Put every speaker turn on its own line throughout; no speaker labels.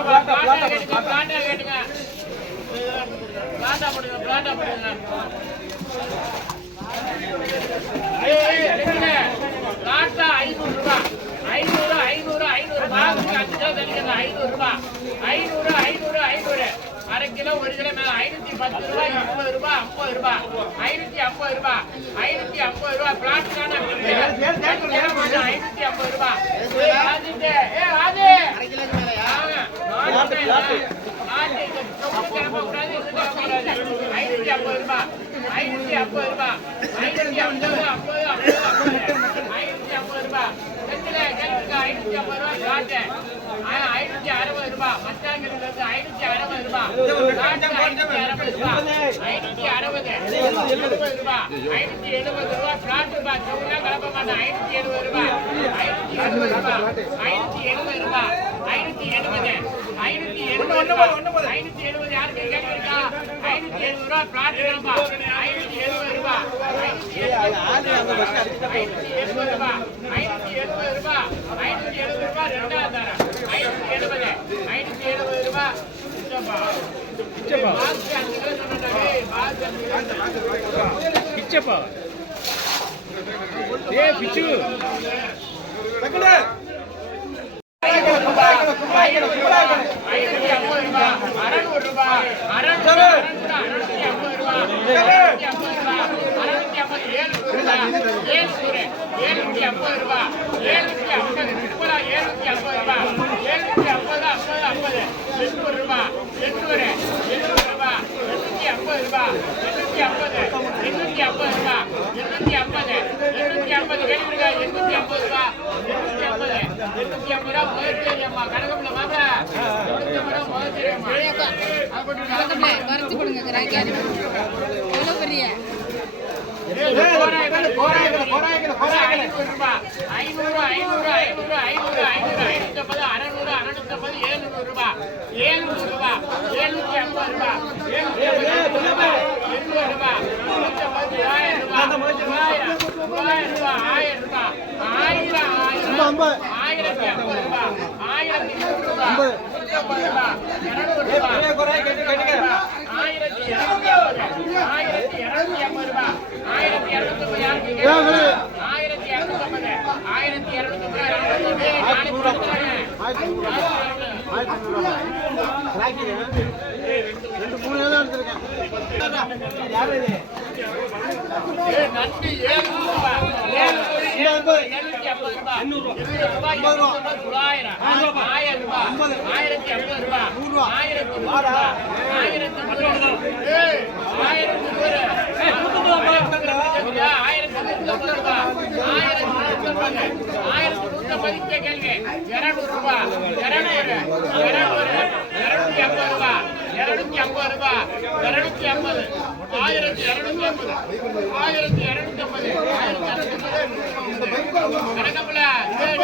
பிளாட்டா பிளாட்டா பிளாட்டா
கேட்டுங்க பிளாட்டா கேட்டுங்க பிளாட்டா போடுங்க பிளாட்டா போடுங்க பிளாட்டா ஐநூறு ரூபாய் ஐநூறு ஐநூறு ஐநூறு மாதத்துக்கு அஞ்சு கிலோ தனிக்கல ஐநூறு ரூபாய் ஐநூறு ஐநூறு ஐநூறு அரை கிலோ ஒரு கிலோ மேல ஐநூத்தி பத்து ரூபாய் முப்பது ரூபாய் ஐம்பது ரூபாய் ஐநூத்தி ஐம்பது ரூபாய் ஐநூத்தி ஐம்பது ரூபாய் பிளாட்டுக்கான ஐநூத்தி ஐம்பது ரூபாய் ஏ ராஜு ஐநூத்தி அறுபது ரூபாய் மச்சாங்கிலிருந்து ஐநூத்தி அறுபது ரூபாய் ஐநூத்தி அறுபது ரூபாய் ஐநூத்தி அறுபது எழுபது ரூபாய் ஐநூத்தி எழுபது ரூபாய் பிளாட் ரூபாய் சொன்னா கலப்ப மாட்டேன் ஐநூத்தி எழுபது ரூபாய் ஐநூத்தி எழுபது ரூபாய் ஐநூத்தி எழுபது ரூபாய் ஐநூத்தி ஐநூத்தி எழுபது யாருக்கு கேட்குறீங்க ஐநூத்தி எழுபது ரூபாய் பிளாட் ரூபாய் ஐநூத்தி எழுபது ரூபாய் ஐநூத்தி எழுபது ரூபாய் ஐநூத்தி எழுபது ரூபாய் ஐநூத்தி எழுபது ரூபாய் ரெண்டாவது தரம். ஐநூத்தி எழுபது. ஐநூத்தி எழுபது ரூபாய் பிச்சப்பா அஞ்சு Bahia. ரூபாய் ஆயிரம் ரூபாய் ஆயிரம் ஆயிரம் ஆயிரத்தி ஐம்பது ரூபாய் ஆயிரத்தி நூறு ஆயிரத்தி இருநூத்தி ஐம்பது ரூபாய் ஆயிரத்தி இருநூத்தி ஐம்பது ஆயிரத்தி இருநூத்தி ஐம்பது ஆயிரத்தி இருநூத்தி நன்றி ஏழுநூறு ஆயிரத்தி ஐம்பது ரூபாய். கேள்வி இருநூறு ரூபாய். இருநூறு இருநூறு இருநூத்தி ஐம்பது ரூபாய். இருநூத்தி ஐம்பது. ரூபாய் இருநூத்தி ஐம்பது. ஆயிரத்தி இருநூத்தி ஐம்பது ஆயிரத்தி இருநூத்தி ஐம்பது ஆயிரத்தி இருநூத்தி ஐம்பது கணக்கப்புல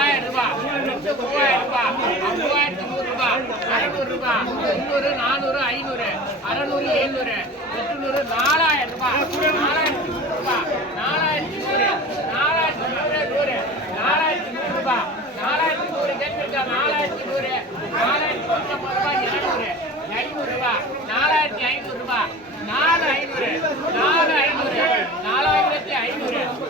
ஏய் ரூபாய் மூவாயிரம் ரூபாய் மூவாயிரத்தி நூறு ரூபாய் ஐநூறு ரூபாய் முந்நூறு நானூறு ஐநூறு அறநூறு எழுநூறு எட்டுநூறு நாலாயிரம் ரூபாய் நாலாயிரத்தி நூறு ரூபாய் நாலாயிரத்தி நூறு நாலாயிரத்தி நூறு நூறு நாலாயிரத்தி நூறு ரூபாய் நாலாயிரத்தி நூறு கேட்டிருக்கா நாலாயிரத்தி நூறு நாலாயிரத்தி நூற்றி ஐம்பது ரூபாய் இருநூறு ஐநூறு ரூபாய் நாலாயிரத்தி ஐநூறு ரூபாய் நாலு ஐநூறு நாலு ஐநூறு நாலாயிரத்தி ஐநூறு ஐநூத்தி ஐம்பது ரூபாய் அறுநூறு ரூபாய் அறுநூத்தி ஐம்பது ரூபாய்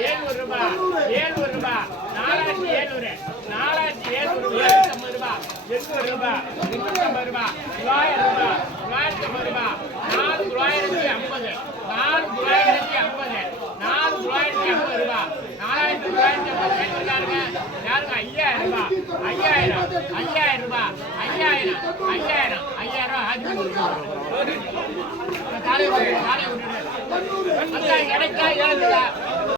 ஏழ்நூறு ரூபாய் ஏழ்நூறு ரூபாய் நாலாயிரத்தி ஏழ்நூறு நாலாயிரத்தி ஏழ்நூறு ஐம்பது ரூபாய் எண்ணூறு ரூபாய் எண்ணூத்தி ஐம்பது ரூபாய் தொள்ளாயிரம் ரூபாய் தொள்ளாயிரத்தி ஐம்பது ரூபாய் நாலு தொள்ளாயிரத்தி ஐம்பது நாலு தொள்ளாயிரத்தி ஐம்பது நாலு தொள்ளாயிரத்தி ஐம்பது ரூபாய் நாலாயிரத்தி தொள்ளாயிரத்தி ஐம்பது கேட்டிருக்காருங்க யாருங்க ஐயாயிரம் ரூபாய் ஐயாயிரம் ஐயாயிரம் ரூபாய் ஐயாயிரம் ஐயாயிரம் ஆயிரத்தி